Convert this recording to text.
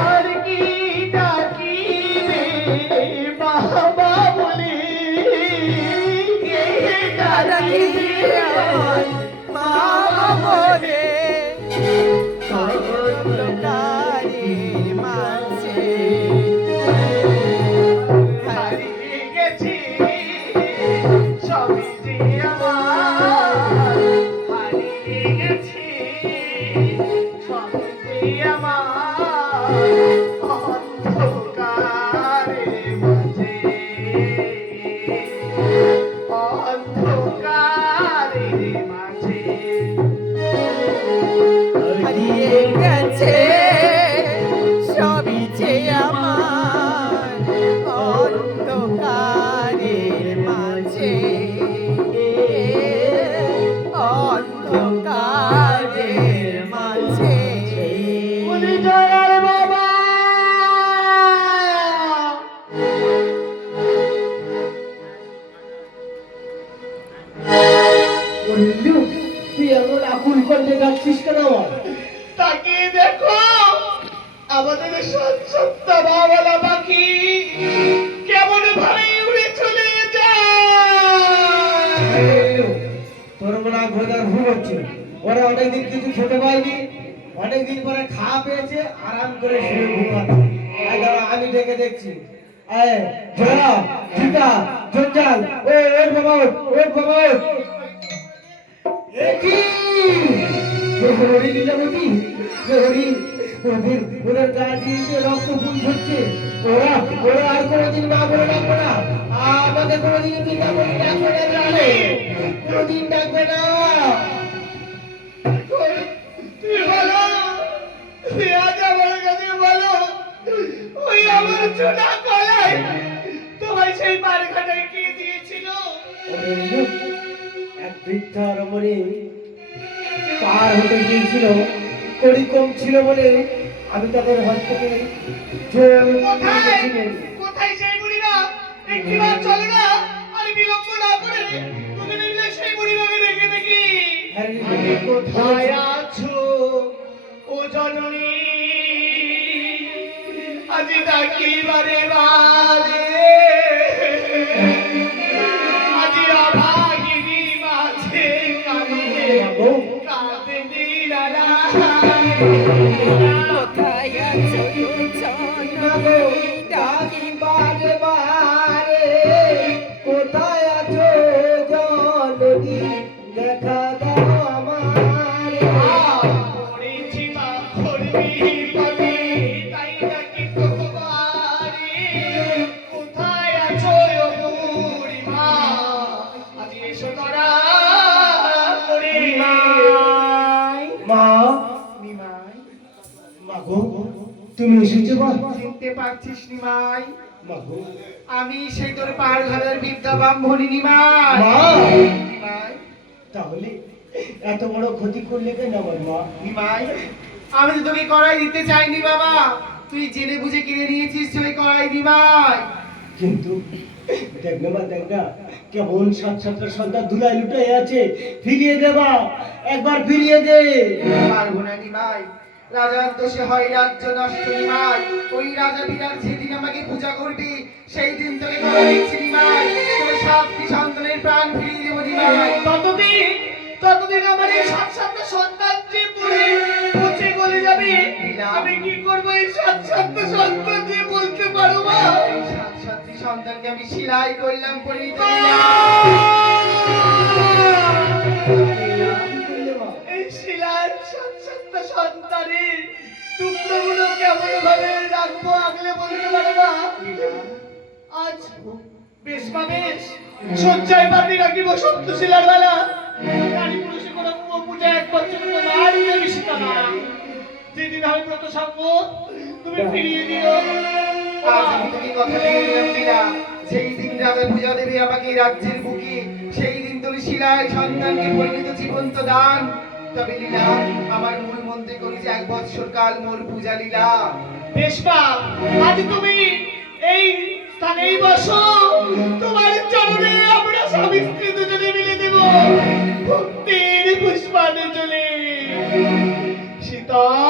আর কি ডাকিবে বাবা বলে কে ডাকিবে বাবা বলে অন্ধকারে মাঝে হারিয়ে গেছি সবই যে আমার হারিয়ে গেছি সবই যে আমার অন্ধকারে মাঝে অন্ধকারে মাঝে হারিয়ে গেছে সবই যে আমার অন্ধকারের মাঝে অন্ধকারের মাঝে বলি জয়ার বাবা বললু তুই এমন আকুল কণ্ঠে ডাকছিস কেন আমার? তাকিয়ে দেখো আমাদের সত্তা বাবালা পাখি কেমন ভাবে উড়ে চলে যায়। তোর মনে হয় ভোদার ভুল হচ্ছে। ওরা অনেকদিন কিছু খেতে পায়নি, অনেকদিন পরে খাওয়া পেয়েছে, আরাম করে শুয়ে ঘুমাচ্ছে। আয় দাঁড়া, আমি ডেকে দেখছি। আয় জয়া, চিতা, জঞ্জাল, ওর বাবা ওর বাবা ওদের গা দিয়ে রক্ত ফুল ঝরছে। ওরা ওরা আর কোনোদিন মা বলে ডাকবে না, আমাকে কোনোদিন পিতা বলে ডাকবে না, জানে কোনোদিন ডাকবে না। তুই বলো তুই আজ আমার কাছে বলো ওই আমার চোনা কলাই তোমায় সেই বারখানায় কি দিয়েছিল? এক বৃদ্ধা রমণী পার হতে গিয়েছিল, কড়ি কম ছিল বলে আমি তাদের হাত থেকে কোথায় কোথায় সেই বুড়িমা? একটিবার চলে না আর বিলম্ব না করে দুজনে মিলে সেই বুড়িমাকে দেখে দেখি। কোথায় আছো ও জননী? আজ ডাকি বারে বারে আজ অভাগিনী মাঝে কাঁদে কাঁদে নীলারা। কোথায় আছো জননী ডাকি বারে বারে কোথায় আছো জননী, দেখা দাও আমার। পড়েছি মা করবি পাবি তাই ডাকি তোমারে। কোথায় আছো ও বুড়িমা? আজ এসো ধরা করে। মা, নিমাই মা গো, তুমি এসেছো মা? চিনতে পারছিস নিমাই? মা গো, আমি সেই তোর পাহাড় ঘরের বিদ্যা ব্রাহ্মণী নিমাই। মা, নিমাই তাহলে এত বড় ক্ষতি করলে কেন আমার মা? নিমাই আমি তো তোকে কড়াই দিতে চাইনি বাবা, তুই জেনে বুঝে কিনে নিয়েছিস ওই কড়াই নিমাই। কিন্তু দেখ না মা, দেখ না কেমন সাত সাতটা সন্তান ধুলাই লুটাই আছে, ফিরিয়ে দেবা, একবার ফিরিয়ে দে। পারবো না নিমাই, রাজার দোষে হয় রাজ্য নষ্ট নিমাই। ওই রাজা বিরাট যেদিন আমাকে পূজা করবি সেই দিন তোকে কড়াই দিচ্ছি নিমাই। তোর সাতটি সন্তানের প্রাণ ফিরিয়ে দেবো নিমাই। ততদিন আমার এই সাত সাতটা সন্তান যে পড়ে পচে গলে যাবে, আমি কি করবো? এই সাত সাতটা সন্তান যে বলতে পারো মা? এই সাত সাতটি সন্তানকে আমি সেলাই করলাম পরিণীত এই শিলার সাত সাতটা সন্তানের টুকরোগুলো কেমন ভাবে রাখবো আগলে বলতে পারো না। আজ বেশ বা বেশ শয্যায় পাতি রাখিব সপ্তশিলার বেলা। নারী পুরুষে কোনো পূজা এক বছর বাড়িতে বিষ্টা না। যেদিন আমি ব্রত সঙ্গ তুমি ফিরিয়ে দিও। আজ আমি তোকে কথা দিয়ে দিলাম লীলা, সেই দিন রাজা পূজা দেবে আমাকে রাজ্যের বুকে, সেই দিন তুমি শিলায় সন্তানকে পরিণত জীবন্ত দান। তবে লীলা আমার মূল মন্ত্রে করি যে 1 বৎসর কাল মোর পূজা লীলা। বেশ বা আজ তুমি এই স্থানেই বসো, তোমার চরণে আমরা স্বামী স্ত্রী দুজনে মিলে দেব ভক্তির পুষ্পাঞ্জলি। পিতা